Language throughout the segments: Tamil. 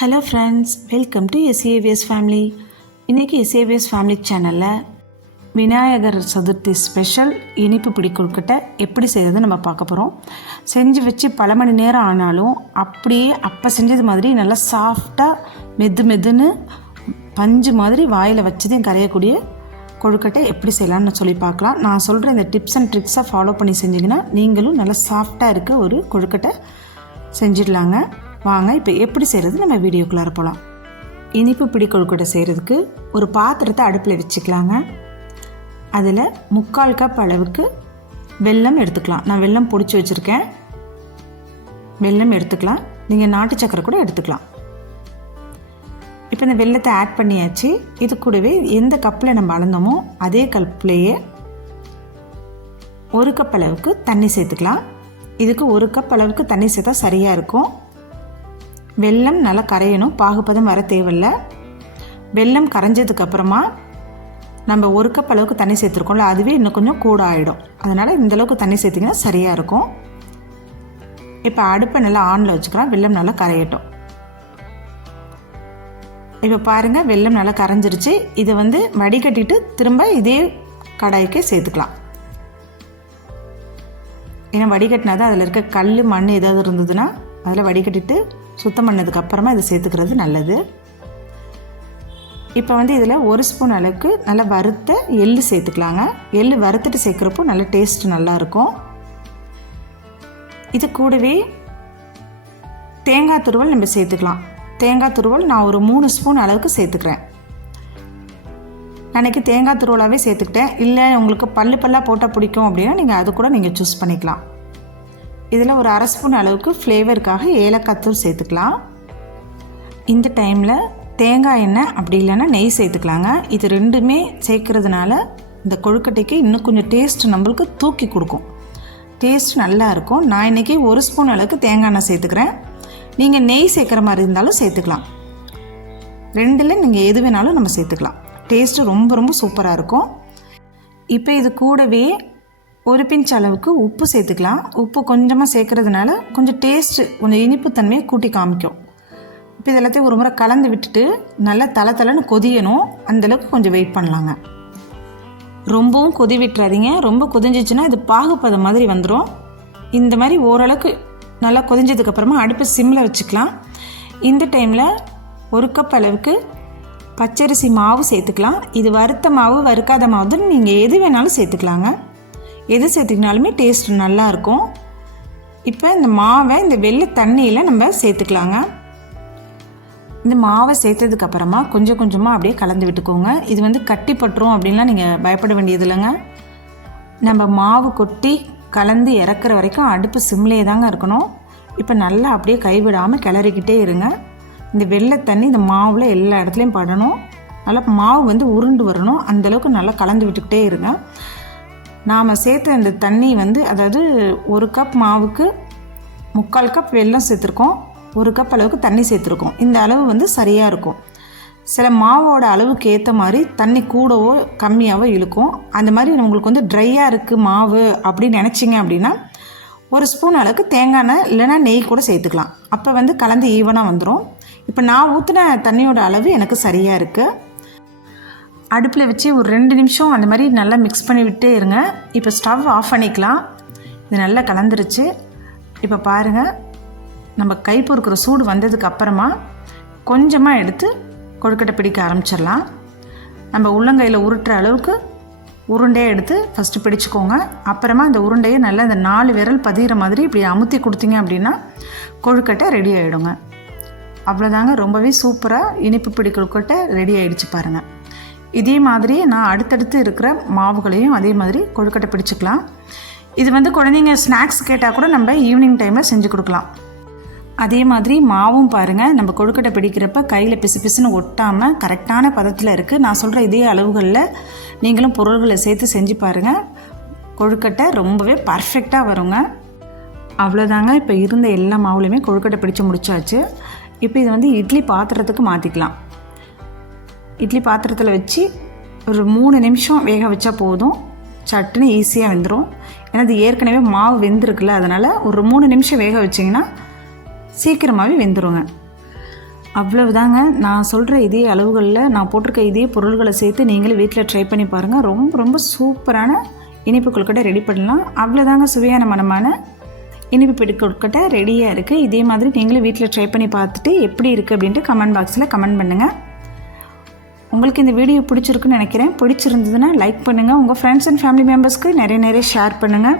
Hello friends welcome to SAVS family இன்றைக்கி எஸ்ஏவிஎஸ் ஃபேமிலி சேனலில் விநாயகர் சதுர்த்தி ஸ்பெஷல் இனிப்பு பிடி கொழுக்கட்டை எப்படி செய்கிறது நம்ம பார்க்க போகிறோம் செஞ்சு வச்சு பல மணி நேரம் ஆனாலும் அப்படியே அப்போ செஞ்சது மாதிரி நல்லா சாஃப்டாக மெது மெதுன்னு பஞ்சு மாதிரி வாயில் வச்சதையும் கரையக்கூடிய கொழுக்கட்டை எப்படி செய்யலாம்னு சொல்லி பார்க்கலாம். நான் சொல்கிற இந்த டிப்ஸ் அண்ட் ட்ரிக்ஸை ஃபாலோ பண்ணி செஞ்சிங்கன்னா நீங்களும் நல்லா சாஃப்டாக இருக்க ஒரு கொழுக்கட்டை செஞ்சிடலாங்க. வாங்க இப்போ எப்படி செய்கிறது நம்ம வீடியோக்குள்ளார போகலாம் இனிப்பு பிடி செய்கிறதுக்கு ஒரு பாத்திரத்தை அடுப்பில் வச்சுக்கலாங்க. அதில் முக்கால் கப் அளவுக்கு வெல்லம் எடுத்துக்கலாம். நான் வெல்லம் பிடிச்சி வச்சுருக்கேன். வெல்லம் எடுத்துக்கலாம். நீங்கள் நாட்டு சக்கரை கூட எடுத்துக்கலாம். இப்போ இந்த வெல்லத்தை ஆட் பண்ணியாச்சு. இது கூடவே எந்த கப்பில் நம்ம அளந்தோமோ அதே கப்லேயே ஒரு கப் அளவுக்கு தண்ணி சேர்த்துக்கலாம். இதுக்கு ஒரு கப் அளவுக்கு தண்ணி சேர்த்தா சரியாக இருக்கும். வெல்லம் நல்லா கரையணும். பாகுபதம் வர தேவையில்ல. வெல்லம் கரைஞ்சதுக்கப்புறமா நம்ம ஒரு கப் அளவுக்கு தண்ணி சேர்த்துருக்கோம்ல அதுவே இன்னும் கொஞ்சம் கூட ஆகிடும் அதனால் இந்த அளவுக்கு தண்ணி சேர்த்திங்கன்னா சரியாக இருக்கும். இப்போ அடுப்பை நல்லா ஆனில் வச்சுக்கலாம். வெல்லம் நல்லா கரையட்டும். இப்போ பாருங்கள் வெல்லம் நல்லா கரைஞ்சிருச்சு. இதை வந்து வடிகட்டிட்டு திரும்ப இதே கடாய்க்கே சேர்த்துக்கலாம். ஏன்னா வடிகட்டினா தான் அதில் இருக்க கல் மண் ஏதாவது இருந்ததுன்னா அதில் வடிகட்டிட்டு சுத்தம் பண்ணதுக்கு அப்புறமா இதை சேர்த்துக்கிறது நல்லது. இப்போ வந்து இதில் ஒரு ஸ்பூன் அளவுக்கு நல்லா வறுத்த எள்ளு சேர்த்துக்கலாங்க. எள்ளு வறுத்துட்டு சேர்க்குறப்போ நல்ல டேஸ்ட் நல்லாயிருக்கும் இது கூடவே தேங்காய் துருவல் நம்ம சேர்த்துக்கலாம். தேங்காய் துருவல் நான் ஒரு மூணு ஸ்பூன் அளவுக்கு சேர்த்துக்கிறேன். அன்றைக்கி தேங்காய் துருவலாகவே சேர்த்துக்கிட்டேன். இல்லை உங்களுக்கு பல்லு பல்லாக போட்டால் பிடிக்கும் அப்படின்னா நீங்கள் அது கூட நீங்கள் சூஸ் பண்ணிக்கலாம். இதில் ஒரு அரை ஸ்பூன் அளவுக்கு ஃப்ளேவருக்காக ஏலக்காய் தூள் சேர்த்துக்கலாம். இந்த டைமில் தேங்காய் எண்ணெய் அப்படி இல்லைன்னா நெய் சேர்த்துக்கலாங்க. இது ரெண்டுமே சேர்க்கறதுனால இந்த கொழுக்கட்டைக்கு இன்னும் கொஞ்சம் டேஸ்ட் நம்மளுக்கு தூக்கி கொடுக்கும். டேஸ்ட் நல்லா இருக்கும். நான் இன்றைக்கி ஒரு ஸ்பூன் அளவுக்கு தேங்காய் எண்ணெய் சேர்த்துக்கிறேன். நீங்கள் நெய் சேர்க்குற மாதிரி இருந்தாலும் சேர்த்துக்கலாம். ரெண்டில் நீங்கள் எது வேணாலும் நம்ம சேர்த்துக்கலாம். டேஸ்ட்டு ரொம்ப ரொம்ப சூப்பராக இருக்கும். இப்போ இது கூடவே ஒரு பிஞ்ச் அளவுக்கு உப்பு சேர்த்துக்கலாம். உப்பு கொஞ்சமாக சேர்க்கறதுனால கொஞ்சம் டேஸ்ட்டு கொஞ்சம் இனிப்புத்தன்மையை கூட்டி காமிக்கும். இப்போ இது எல்லாத்தையும் ஒரு முறை கலந்து விட்டுட்டு நல்லா தலை தலைன்னு கொதியணும். அந்தளவுக்கு கொஞ்சம் வெயிட் பண்ணலாங்க. ரொம்பவும் கொதி விட்டுறாதீங்க. ரொம்ப கொதிஞ்சிச்சுன்னா இது பாகுப்பதம் மாதிரி வந்துடும் இந்த மாதிரி ஓரளவுக்கு நல்லா கொதிஞ்சதுக்கப்புறமா அடுப்பு சிம்மில் வச்சுக்கலாம். இந்த டைமில் ஒரு கப் அளவுக்கு பச்சரிசி மாவு சேர்த்துக்கலாம். இது வறுத்த மாவு வறுக்காத மாவு நீங்கள் எது வேணாலும் சேர்த்துக்கலாங்க. எது சேர்த்துக்கினாலுமே டேஸ்ட் நல்லாயிருக்கும். இப்போ இந்த மாவை இந்த வெள்ளை தண்ணியில் நம்ம சேர்த்துக்கலாங்க. இந்த மாவை சேர்த்ததுக்கப்புறமா கொஞ்சம் கொஞ்சமாக அப்படியே கலந்து விட்டுக்கோங்க. இது வந்து கட்டி பட்டுரும் அப்படின்லாம் நீங்கள் பயப்பட வேண்டியது இல்லைங்க. நம்ம மாவு கொட்டி கலந்து இறக்குற வரைக்கும் அடுப்பு சிம்லேயே தாங்க இருக்கணும். இப்போ நல்லா அப்படியே கைவிடாமல் கிளறிக்கிட்டே இருங்க. இந்த வெள்ளை தண்ணி இந்த மாவில் எல்லா இடத்துலையும் படணும். நல்லா மாவு வந்து உருண்டு வரணும். அந்தளவுக்கு நல்லா கலந்து விட்டுக்கிட்டே இருங்க. நாம் சேர்த்த இந்த தண்ணி வந்து அதாவது ஒரு கப் மாவுக்கு முக்கால் கப் வெல்லம் சேர்த்துருக்கோம். ஒரு கப் அளவுக்கு தண்ணி சேர்த்துருக்கோம். இந்த அளவு வந்து சரியாக இருக்கும். சில மாவோட அளவுக்கு ஏற்ற மாதிரி தண்ணி கூடவோ கம்மியாகவோ இழுக்கும். அந்த மாதிரி உங்களுக்கு வந்து ட்ரையாக இருக்குது மாவு அப்படின்னு நினச்சிங்க அப்படின்னா ஒரு ஸ்பூன் அளவுக்கு தேங்காய் எண்ணெய் இல்லைன்னா நெய் கூட சேர்த்துக்கலாம். அப்போ வந்து கலந்து ஈவனாக வந்துடும் இப்போ நான் ஊற்றின தண்ணியோட அளவு எனக்கு சரியாக இருக்குது அடுப்பில் வச்சு ஒரு ரெண்டு நிமிஷம் அந்த மாதிரி நல்லா மிக்ஸ் பண்ணி விட்டே இருங்க. இப்போ ஸ்டவ் ஆஃப் பண்ணிக்கலாம். இது நல்லா கலந்துருச்சு. இப்போ பாருங்கள் நம்ம கை பொறுக்கிற சூடு வந்ததுக்கு அப்புறமா கொஞ்சமாக எடுத்து கொழுக்கட்டை பிடிக்க ஆரம்பிச்சிடலாம். நம்ம உள்ளங்கையில் உருட்டுற அளவுக்கு உருண்டையை எடுத்து ஃபஸ்ட்டு பிடிச்சிக்கோங்க. அப்புறமா அந்த உருண்டையை நல்லா இந்த நாலு விரல் பதிகிற மாதிரி இப்படி அமுத்தி கொடுத்தீங்க அப்படின்னா கொழுக்கட்டை ரெடி ஆகிடுங்க அவ்வளோதாங்க ரொம்பவே சூப்பராக இனிப்பு பிடி கொழுக்கட்டை ரெடி ஆகிடுச்சு பாருங்கள் இதே மாதிரி நான் அடுத்தடுத்து இருக்கிற மாவுகளையும் அதே மாதிரி கொழுக்கட்டை பிடிச்சிக்கலாம். இது வந்து குழந்தைங்க ஸ்நாக்ஸ் கேட்டால் கூட நம்ம ஈவினிங் டைமில் செஞ்சு கொடுக்கலாம். அதே மாதிரி மாவும் பாருங்கள் நம்ம கொழுக்கட்டை பிடிக்கிறப்ப கையில் பிசு பிசுன்னு ஒட்டாமல் கரெக்டான பதத்தில் இருக்குது நான் சொல்கிற இதே அளவுகளில் நீங்களும் பொருள்களை சேர்த்து செஞ்சு பாருங்கள் கொழுக்கட்டை ரொம்பவே பர்ஃபெக்டாக வருங்க. அவ்வளோதாங்க இப்போ இருந்த எல்லா மாவுலையுமே கொழுக்கட்டை பிடிச்சி முடிச்சாச்சு. இப்போ இதை வந்து இட்லி பாத்திரத்துக்கு மாற்றிக்கலாம் இட்லி பாத்திரத்தில் வச்சு ஒரு மூணு நிமிஷம் வேக வச்சா போதும். சட்டுன்னு ஈஸியாக வெந்துடும் ஏன்னா அது ஏற்கனவே மாவு வெந்திருக்குல்ல அதனால் ஒரு மூணு நிமிஷம் வேக வச்சிங்கன்னா சீக்கிரமாகவே வெந்துருங்க. அவ்வளவுதாங்க. நான் சொல்கிற இதே அளவுகளில் நான் போட்டிருக்க இதே பொருள்களை சேர்த்து நீங்களும் வீட்டில் ட்ரை பண்ணி பாருங்கள் ரொம்ப ரொம்ப சூப்பரான இனிப்பு கொழுக்கட்டை ரெடி பண்ணலாம். அவ்வளோதாங்க சுவையான மனமான இனிப்பு பிடி கொழுக்கட்டை ரெடியாக இருக்குது இதே மாதிரி நீங்களும் வீட்டில் ட்ரை பண்ணி பார்த்துட்டு எப்படி இருக்குது அப்படின்ட்டு கமெண்ட் பாக்ஸில் கமெண்ட் பண்ணுங்கள் உங்களுக்கு இந்த வீடியோ பிடிச்சிருக்குன்னு நினைக்கிறேன். பிடிச்சிருந்ததுன்னா லைக் பண்ணுங்கள் உங்கள் ஃப்ரெண்ட்ஸ் அண்ட் ஃபேமிலி மெம்பர்ஸ்க்கு நிறைய நிறைய ஷேர் பண்ணுங்கள்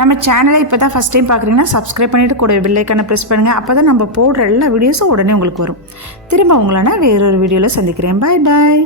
நம்ம சேனலை இப்போ தான் ஃபஸ்ட் டைம் பார்க்குறீங்கன்னா சப்ஸ்கிரைப் பண்ணிவிட்டு கூட பில்லைக்கான ப்ரெஸ் பண்ணுங்கள் அப்போ தான் நம்ம போடுற எல்லா வீடியோஸும் உடனே உங்களுக்கு வரும். திரும்ப உங்களை நான் வேறொரு வீடியோவில் சந்திக்கிறேன். பாய் பாய்